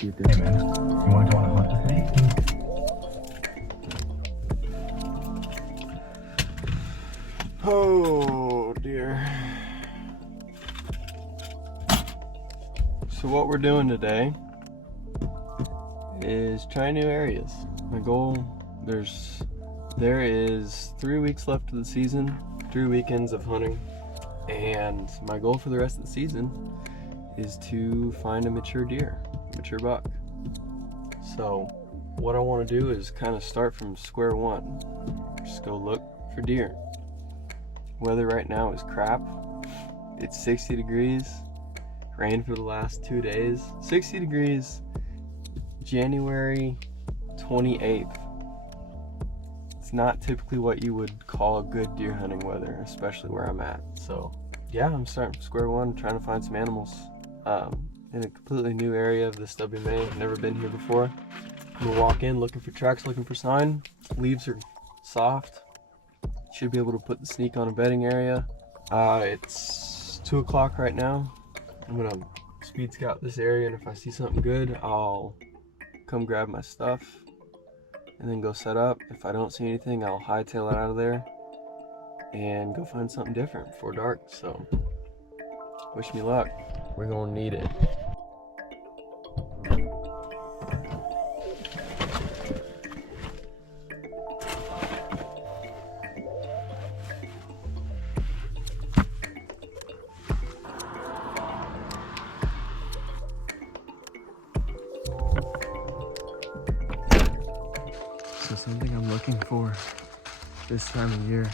Hey man, you want to go on a hunt with me? Oh dear. So what we're doing today is trying new areas. My goal, there is 3 weeks left of the season, 3 weekends of hunting, and my goal for the rest of the season is to find a mature deer, a mature buck. So what I want to do is kind of start from square one. Just go look for deer. Weather right now is crap. It's 60 degrees. Rain for the last 2 days. 60 degrees, January 28th. It's not typically what you would call good deer hunting weather, especially where I'm at. So yeah, I'm starting from square one, trying to find some animals in a completely new area of this WMA. I've never been here before. I'm gonna walk in looking for tracks, looking for sign. Leaves are soft. Should be able to put the sneak on a bedding area. It's 2 o'clock right now. I'm gonna speed scout this area, and if I see something good, I'll come grab my stuff and then go set up. If I don't see anything, I'll hightail it out of there and go find something different before dark. So wish me luck. We're gonna need it. So something I'm looking for this time of year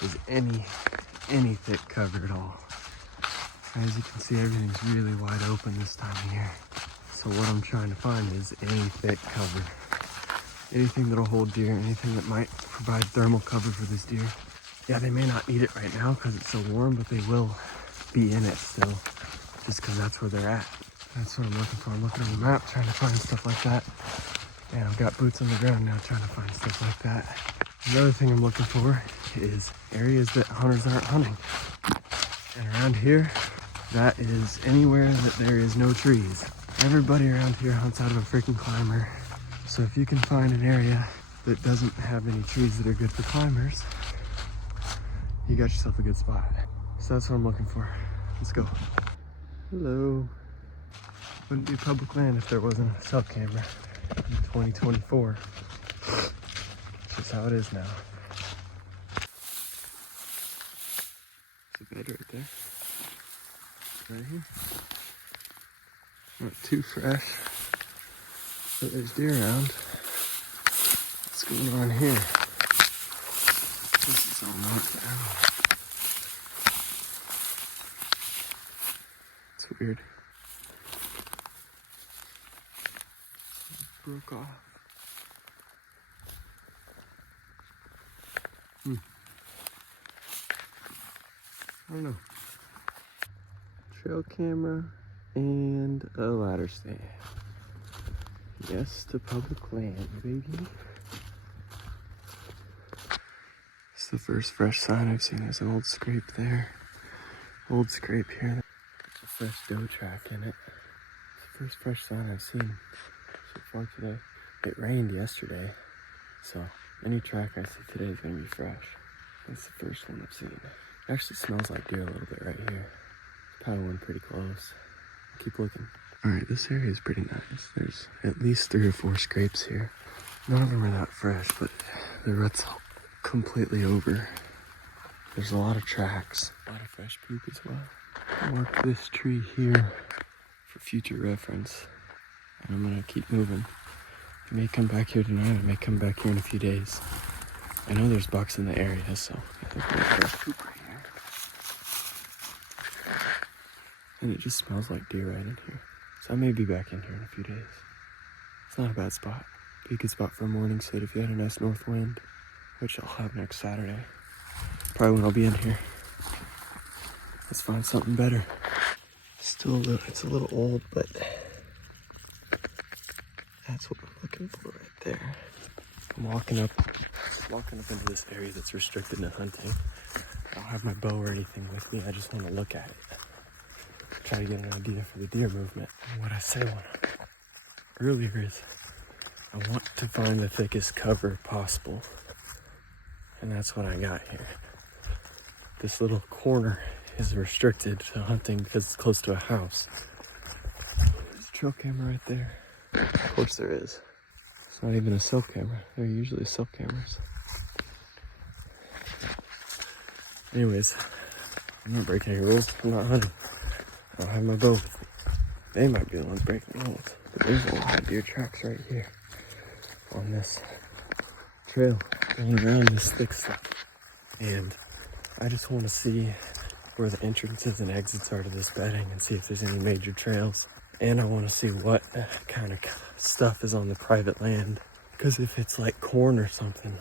is any thick cover at all. As you can see, everything's really wide open this time of year. So what I'm trying to find is any thick cover. Anything that'll hold deer, anything that might provide thermal cover for this deer. Yeah, they may not need it right now because it's so warm, but they will be in it still, just because that's where they're at. That's what I'm looking for. I'm looking on the map, trying to find stuff like that. And I've got boots on the ground now trying to find stuff like that. The other thing I'm looking for is areas that hunters aren't hunting. And around here, that is anywhere that there is no trees. Everybody around here hunts out of a freaking climber. So if you can find an area that doesn't have any trees that are good for climbers, you got yourself a good spot. So that's what I'm looking for. Let's go. Hello. Wouldn't be public land if there wasn't a cell camera in 2024. That's how it is now. There's a bed right there. Right here. Not too fresh, but there's deer around. What's going on here? This is all knocked down. It's weird. It broke off. I don't know. Trail camera and a ladder stand. Yes to public land, baby. It's the first fresh sign I've seen. There's an old scrape there. Old scrape here. There's a fresh doe track in it. It's the first fresh sign I've seen so far today. It rained yesterday, so any track I see today is gonna be fresh. That's the first one I've seen. It actually smells like deer a little bit right here. Probably one pretty close. Keep looking. Alright, this area is pretty nice. There's at least 3 or 4 scrapes here. None of them are that fresh, but the rut's completely over. There's a lot of tracks. A lot of fresh poop as well. I marked this tree here for future reference. And I'm gonna keep moving. I may come back here tonight, I may come back here in a few days. I know there's bucks in the area, so I think there's fresh poop right here. And it just smells like deer right in here. So I may be back in here in a few days. It's not a bad spot. Be a good spot for a morning sit if you had a nice north wind, which I'll have next Saturday. Probably when I'll be in here. Let's find something better. Still it's a little old, but that's what I'm looking for right there. I'm walking up into this area that's restricted to hunting. I don't have my bow or anything with me. I just want to look at it. Try to get an idea for the deer movement. And what I said earlier is I want to find the thickest cover possible. And that's what I got here. This little corner is restricted to hunting because it's close to a house. There's a trail camera right there. Of course there is. It's not even a cell camera. They're usually cell cameras. Anyways, I'm not breaking any rules. I'm not hunting. I don't have my bow with me. They might be the ones breaking the rules. But there's a lot of deer tracks right here on this trail going around this thick stuff. And I just want to see where the entrances and exits are to this bedding and see if there's any major trails. And I want to see what kind of stuff is on the private land. Because if it's like corn or something,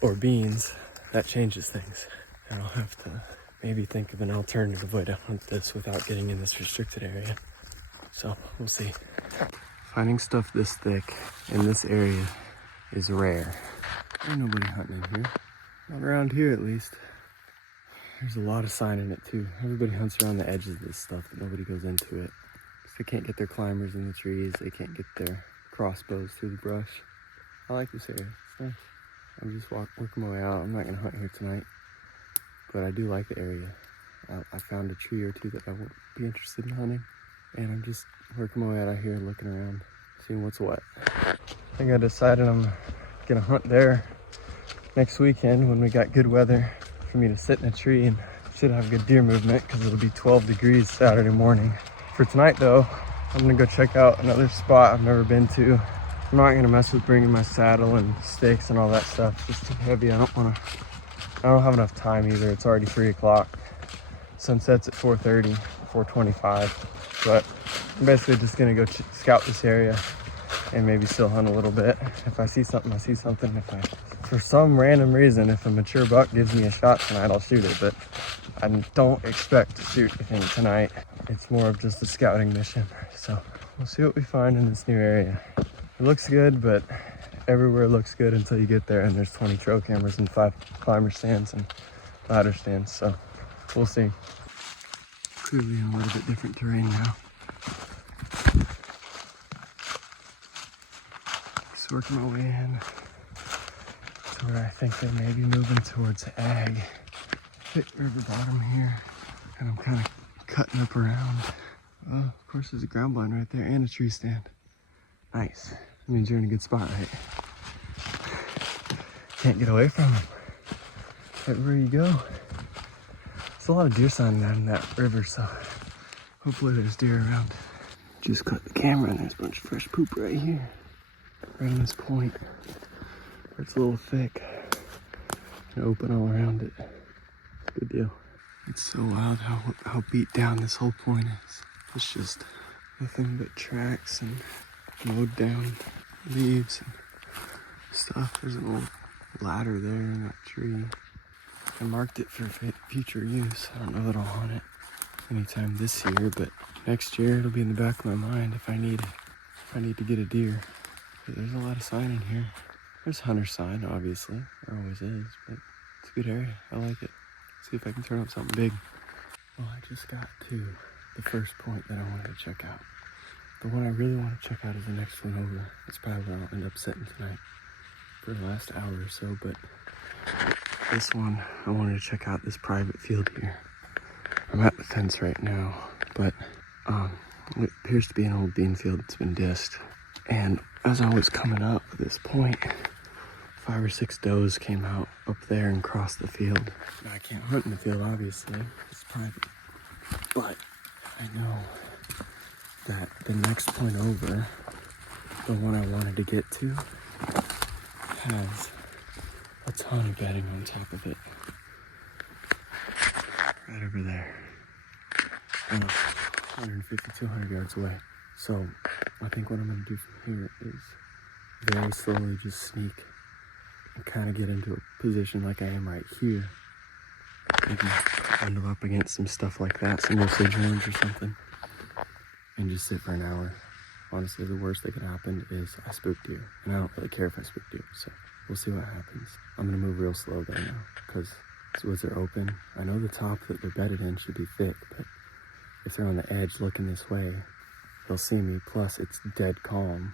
or beans, that changes things. And I'll have to maybe think of an alternative way to hunt this without getting in this restricted area. So, we'll see. Finding stuff this thick in this area is rare. There's nobody hunting in here. Not around here, at least. There's a lot of sign in it, too. Everybody hunts around the edges of this stuff, but nobody goes into it. Because they can't get their climbers in the trees. They can't get their crossbows through the brush. I like this area. It's nice. I'm just working my way out. I'm not going to hunt here tonight. But I do like the area. I found a tree or two that I would be interested in hunting. And I'm just working my way out here, looking around, seeing what's what. I think I decided I'm gonna hunt there next weekend when we got good weather for me to sit in a tree and should have good deer movement because it'll be 12 degrees Saturday morning. For tonight though, I'm gonna go check out another spot I've never been to. I'm not gonna mess with bringing my saddle and stakes and all that stuff. It's too heavy. I don't have enough time either. It's already 3 o'clock. Sunset's at 4:30, 4:25. But I'm basically just gonna go scout this area and maybe still hunt a little bit. If I see something, I see something. For some random reason, if a mature buck gives me a shot tonight, I'll shoot it. But I don't expect to shoot anything tonight. It's more of just a scouting mission. So we'll see what we find in this new area. It looks good, but everywhere looks good until you get there and there's 20 trail cameras and 5 climber stands and ladder stands. So we'll see. Clearly in a little bit different terrain now. Just working my way in to where I think they may be moving towards ag. Thick river bottom here. And I'm kind of cutting up around. Oh, of course there's a ground blind right there and a tree stand. Nice. That means you're in a good spot, right? Can't get away from them. Everywhere you go. There's a lot of deer sign down in that river, so hopefully there's deer around. Just cut the camera and there's a bunch of fresh poop right here. Right on this point. Where it's a little thick. And open all around it. Good deal. It's so wild how beat down this whole point is. It's just nothing but tracks and mowed down leaves and stuff. There's an old ladder there in that tree. I marked it for future use. I don't know that I'll hunt it anytime this year, but next year it'll be in the back of my mind if I need to get a deer. But there's a lot of sign in here. There's hunter sign, obviously. There always is, but it's a good area. I like it. See if I can turn up something big. Well, I just got to the first point that I wanted to check out. The one I really want to check out is the next one over. That's probably where I'll end up sitting tonight for the last hour or so, but this one, I wanted to check out this private field here. I'm at the fence right now, but it appears to be an old bean field that's been dissed. And as I was coming up at this point, 5 or 6 does came out up there and crossed the field. Now, I can't hunt in the field, obviously. It's private. But I know that the next point over, the one I wanted to get to, has a ton of bedding on top of it. Right over there. 150, 200 yards away. So I think what I'm going to do from here is very slowly just sneak and kind of get into a position like I am right here Maybe bundle up against some stuff like that, some Osage orange or something, and just sit for an hour. Honestly, the worst that could happen is I spook deer, and I don't really care if I spook deer, so we'll see what happens. I'm gonna move real slow though now, because the woods are open. I know the top that they're bedded in should be thick, but if they're on the edge looking this way, they'll see me. Plus, it's dead calm.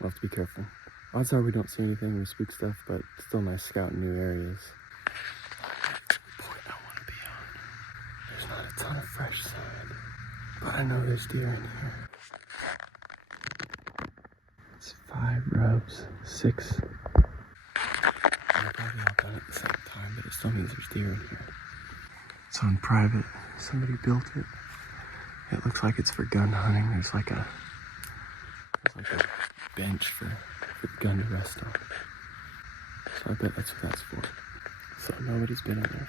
We'll have to be careful. Odds are we don't see anything, we spook stuff, but still nice scouting new areas. Point I want to be on. There's not a ton of fresh sign, but I know there's deer in here. It's 5 rubs, 6. They're probably all done at the same time, but it still means there's deer in here. It's on private. Somebody built it. It looks like it's for gun hunting. There's like a bench for the gun to rest on. So I bet that's what that's for. So nobody's been in there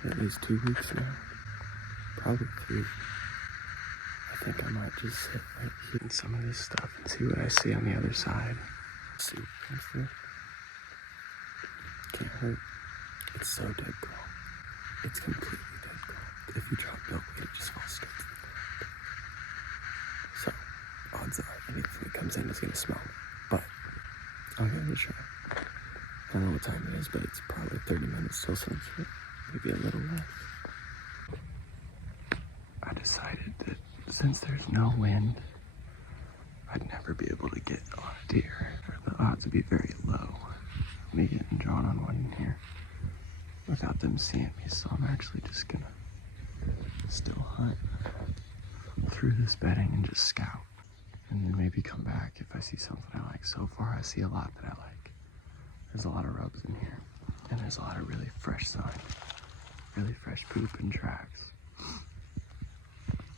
for at least 2 weeks now. Probably 3. I think I might just sit right here in some of this stuff and see what I see on the other side. See what comes through. Can't hurt. It's so dead calm. It's completely dead calm. If you drop milkweed, it just falls straight to the ground. So, odds are anything that comes in is going to smell me. But, I'll give it a try. I don't know what time it is, but it's probably 30 minutes till sunset. Maybe a little less. I decided that since there's no wind, I'd never be able to get on a deer. The odds would be very low. Me getting drawn on one in here without them seeing me, so I'm actually just gonna still hunt through this bedding and just scout, and then maybe come back if I see something I like. So far I see a lot that I like. There's a lot of rubs in here, and there's a lot of really fresh sign, really fresh poop and tracks.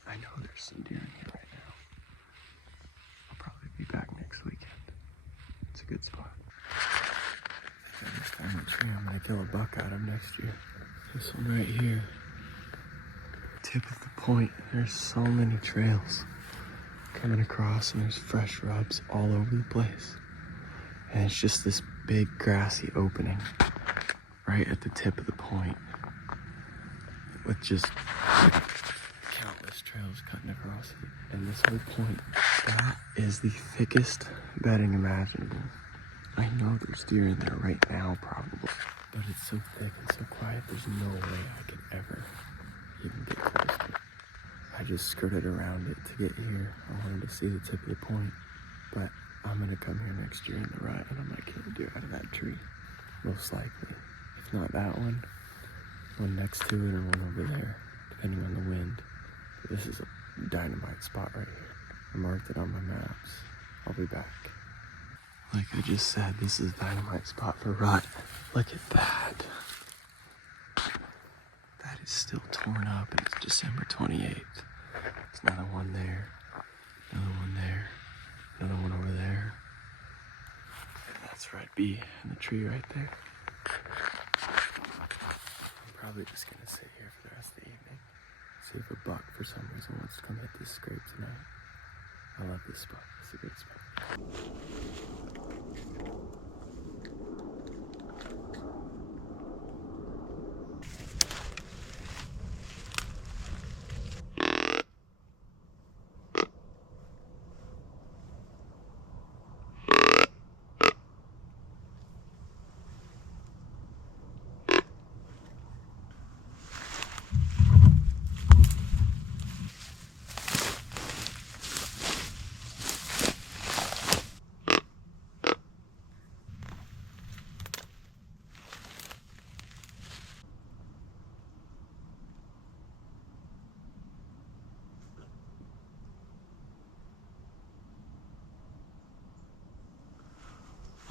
I know there's some deer in here right now. I'll probably be back next weekend. It's a good spot. This time I'm gonna kill a buck out of next year. This one right here. Tip of the point. There's so many trails coming across, and there's fresh rubs all over the place. And it's just this big grassy opening right at the tip of the point with just countless trails cutting across it. And this whole point, that is the thickest bedding imaginable. I know there's deer in there right now, probably. But it's so thick and so quiet, there's no way I could ever even get close to it. I just skirted around it to get here. I wanted to see the tip of the point. But I'm gonna come here next year in the rut, and I might kill a deer out of that tree. Most likely. If not that one next to it, or one over there, depending on the wind. But this is a dynamite spot right here. I marked it on my maps. I'll be back. Like I just said, this is a dynamite spot for rut. Look at that. That is still torn up, and it's December 28th. There's another one there, another one there, another one over there. And that's Red B in the tree right there. I'm probably just gonna sit here for the rest of the evening. See if a buck for some reason wants to come hit this scrape tonight. I love this spot. It's a good spot.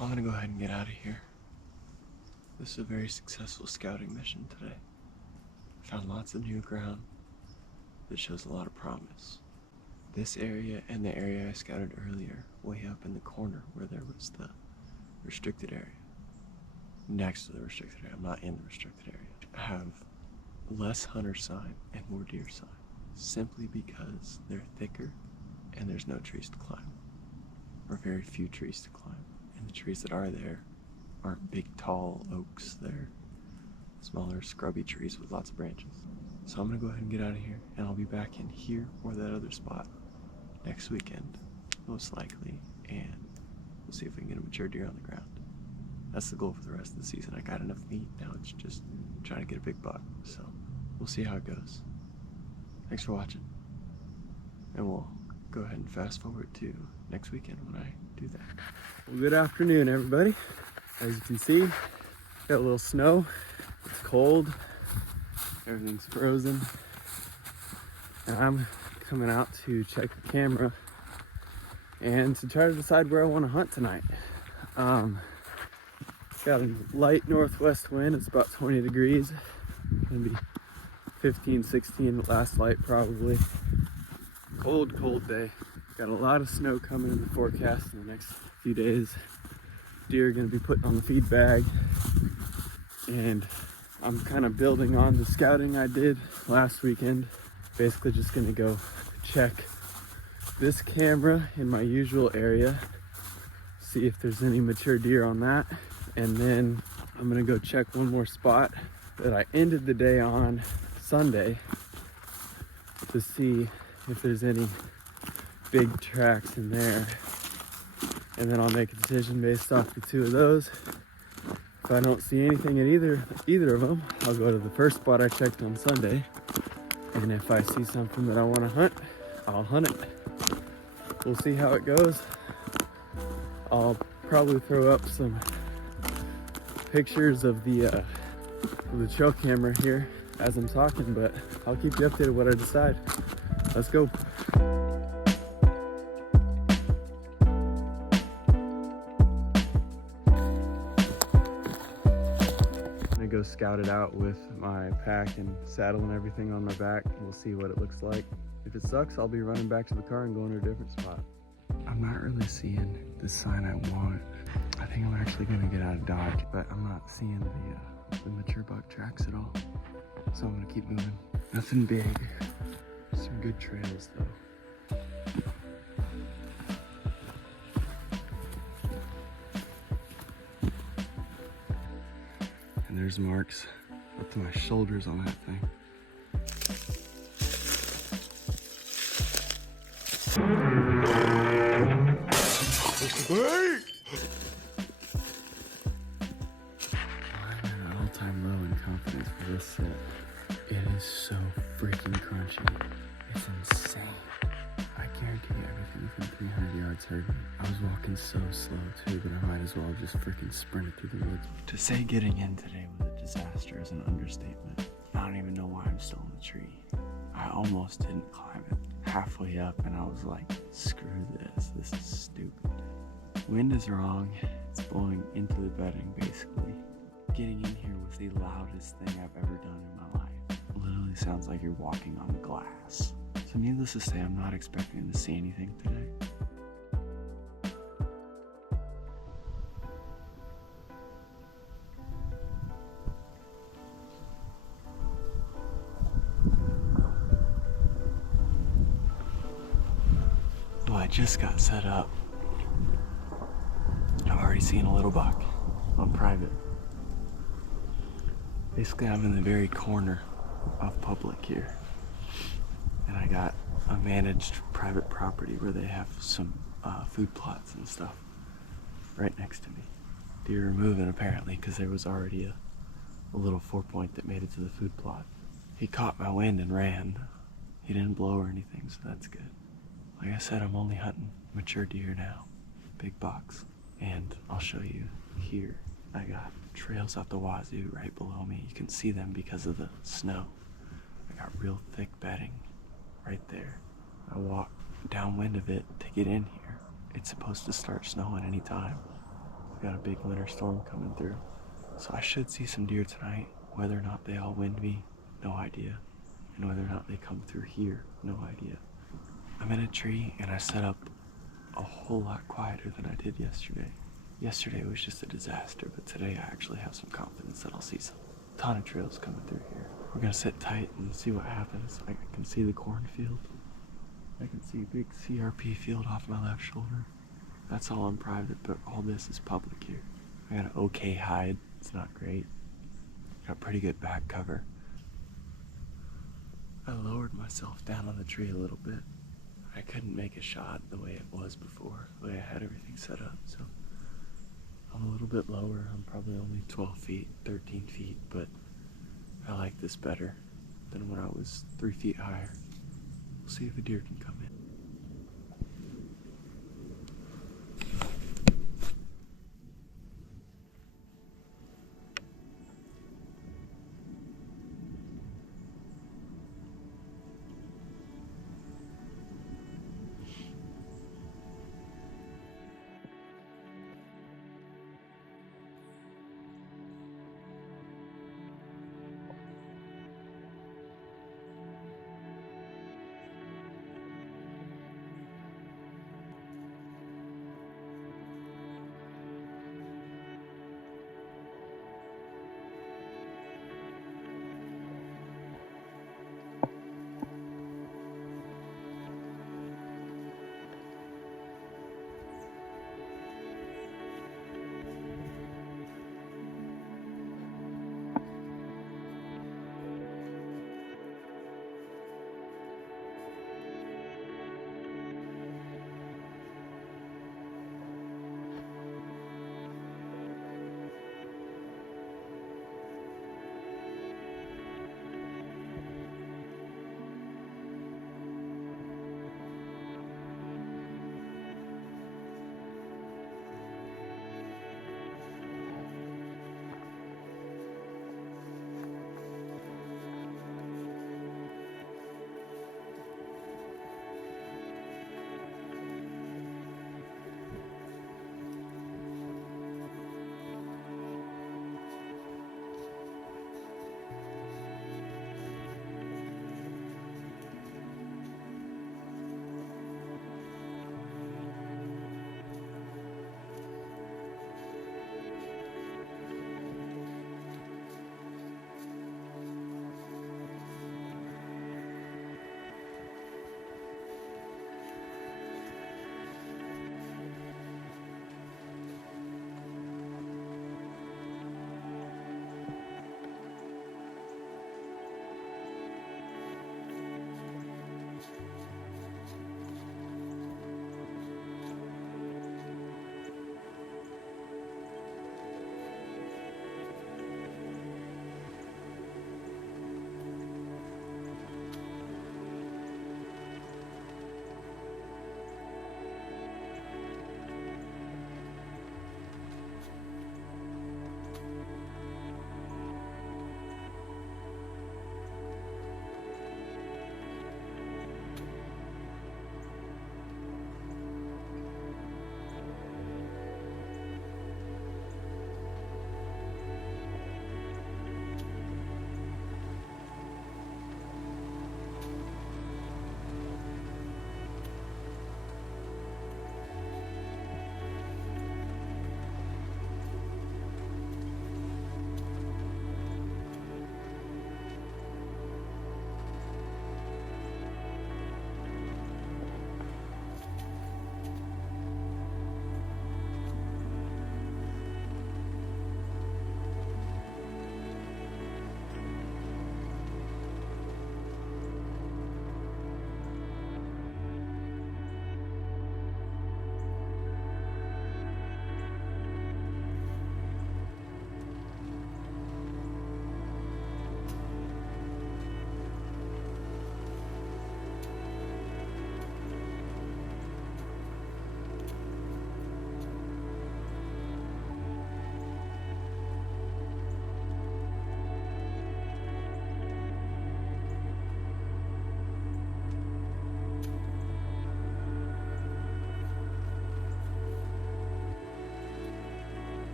I'm gonna go ahead and get out of here. This is a very successful scouting mission today. Found lots of new ground that shows a lot of promise. This area and the area I scouted earlier, way up in the corner where there was the restricted area, next to the restricted area, I'm not in the restricted area, have less hunter sign and more deer sign, simply because they're thicker and there's no trees to climb, or very few trees to climb. And the trees that are there aren't big, tall oaks. They're smaller scrubby trees with lots of branches. So I'm gonna go ahead and get out of here, and I'll be back in here or that other spot next weekend, most likely, and we'll see if we can get a mature deer on the ground. That's the goal for the rest of the season. I got enough meat, now it's just trying to get a big buck, so we'll see how it goes. Thanks for watching, and we'll go ahead and fast forward to next weekend when I do that. Well, good afternoon, everybody. As you can see, got a little snow. It's cold. Everything's frozen. And I'm coming out to check the camera and to try to decide where I want to hunt tonight. It's got a light northwest wind. It's about 20 degrees. Gonna be 15, 16 at last light probably. Cold day. Got a lot of snow coming in the forecast in the next few days. Deer are gonna be putting on the feed bag. And I'm kind of building on the scouting I did last weekend. Basically just gonna go check this camera in my usual area, see if there's any mature deer on that. And then I'm gonna go check one more spot that I ended the day on Sunday to see if there's any big tracks in there. And then I'll make a decision based off the two of those. If I don't see anything at either of them, I'll go to the first spot I checked on Sunday. And if I see something that I want to hunt, I'll hunt it. We'll see how it goes. I'll probably throw up some pictures of the trail camera here as I'm talking, but I'll keep you updated what I decide. Let's go. Go scout it out with my pack and saddle and everything on my back. We'll see what it looks like. If it sucks, I'll be running back to the car and going to a different spot. I'm not really seeing the sign I want. I think I'm actually gonna get out of Dodge, but I'm not seeing the mature buck tracks at all. So I'm gonna keep moving. Nothing big. Some good trails though. There's marks up to my shoulders on that thing. I'm at an all-time low in confidence for this set. It is so freaking crunchy. It's insane. I guarantee everything within 300 yards heard me. I was walking so slow too, but I might as well just freaking sprinted through the woods. To say getting in today was a disaster is an understatement. I don't even know why I'm still in the tree. I almost didn't climb it. Halfway up and I was like, screw this is stupid. Wind is wrong. It's blowing into the bedding basically. Getting in here was the loudest thing I've ever done in my life. It literally sounds like you're walking on glass. So needless to say, I'm not expecting to see anything today. Well, I just got set up. I've already seen a little buck on private. Basically, I'm in the very corner of public here. And I got a managed private property where they have some food plots and stuff right next to me. Deer are moving apparently because there was already a little 4-point that made it to the food plot. He caught my wind and ran. He didn't blow or anything, so that's good. Like I said, I'm only hunting mature deer now, big bucks. And I'll show you here. I got trails out the wazoo right below me. You can see them because of the snow. I got real thick bedding right there. I walked downwind of it to get in here. It's supposed to start snowing any time. We got a big winter storm coming through. So I should see some deer tonight. Whether or not they all wind me, no idea. And whether or not they come through here, no idea. I'm in a tree and I set up a whole lot quieter than I did yesterday. Yesterday was just a disaster, but today I actually have some confidence that I'll see some ton of trails coming through here. We're gonna sit tight and see what happens. I can see the cornfield. I can see a big CRP field off my left shoulder. That's all on private, but all this is public here. I got an okay hide. It's not great. Got pretty good back cover. I lowered myself down on the tree a little bit. I couldn't make a shot the way it was before, the way I had everything set up, so I'm a little bit lower. I'm probably only 12 feet, 13 feet, but I like this better than when I was 3 feet higher. We'll see if a deer can come in.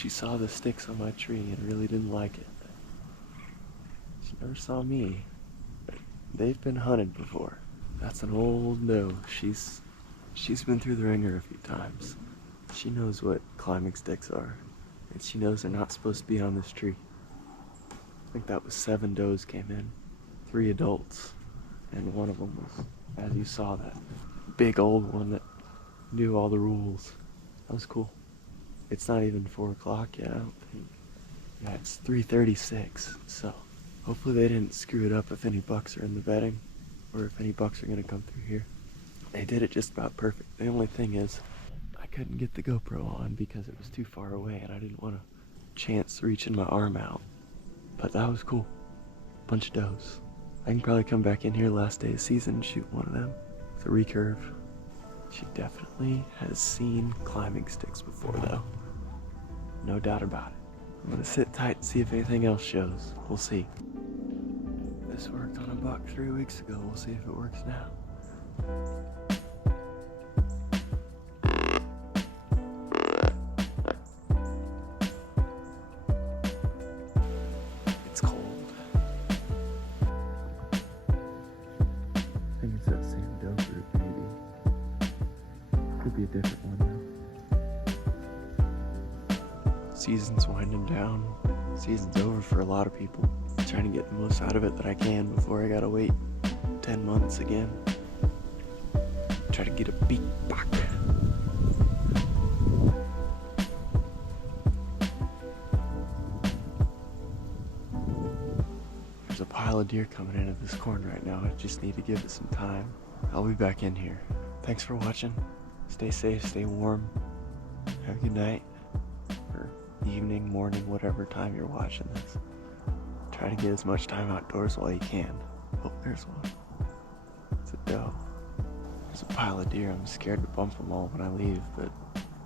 she saw the sticks on my tree and really didn't like it. She never saw me. But they've been hunted before. That's an old no. She's been through the ringer a few times. She knows what climbing sticks are. And she knows they're not supposed to be on this tree. I think that was 7 does came in. 3 adults. And one of them was, as you saw, that big old one that knew all the rules. That was cool. It's not even 4 o'clock yet, I don't think. Yeah, it's 3:36, so hopefully they didn't screw it up if any bucks are in the bedding, or if any bucks are gonna come through here. They did it just about perfect. The only thing is, I couldn't get the GoPro on because it was too far away and I didn't want to chance reaching my arm out. But that was cool. Bunch of does. I can probably come back in here last day of season and shoot one of them with a recurve. She definitely has seen climbing sticks before though. No doubt about it. I'm gonna sit tight and see if anything else shows. We'll see. This worked on a buck 3 weeks ago. We'll see if it works now. It's cold. I think it's that same doe group, maybe. Could be a different one though. Season's winding down. Season's over for a lot of people. I'm trying to get the most out of it that I can before I gotta wait 10 months again. Try to get a beat back. There's a pile of deer coming into this corn right now. I just need to give it some time. I'll be back in here. Thanks for watching. Stay safe, stay warm. Have a good night. Or evening, morning, whatever time you're watching this. Try to get as much time outdoors while you can. Oh, there's one. It's a doe. There's a pile of deer. I'm scared to bump them all when I leave, but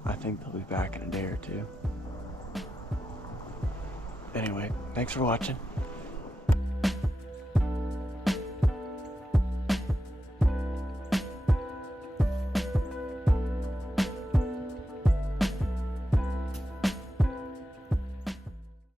I think they'll be back in a day or two. Anyway, thanks for watching.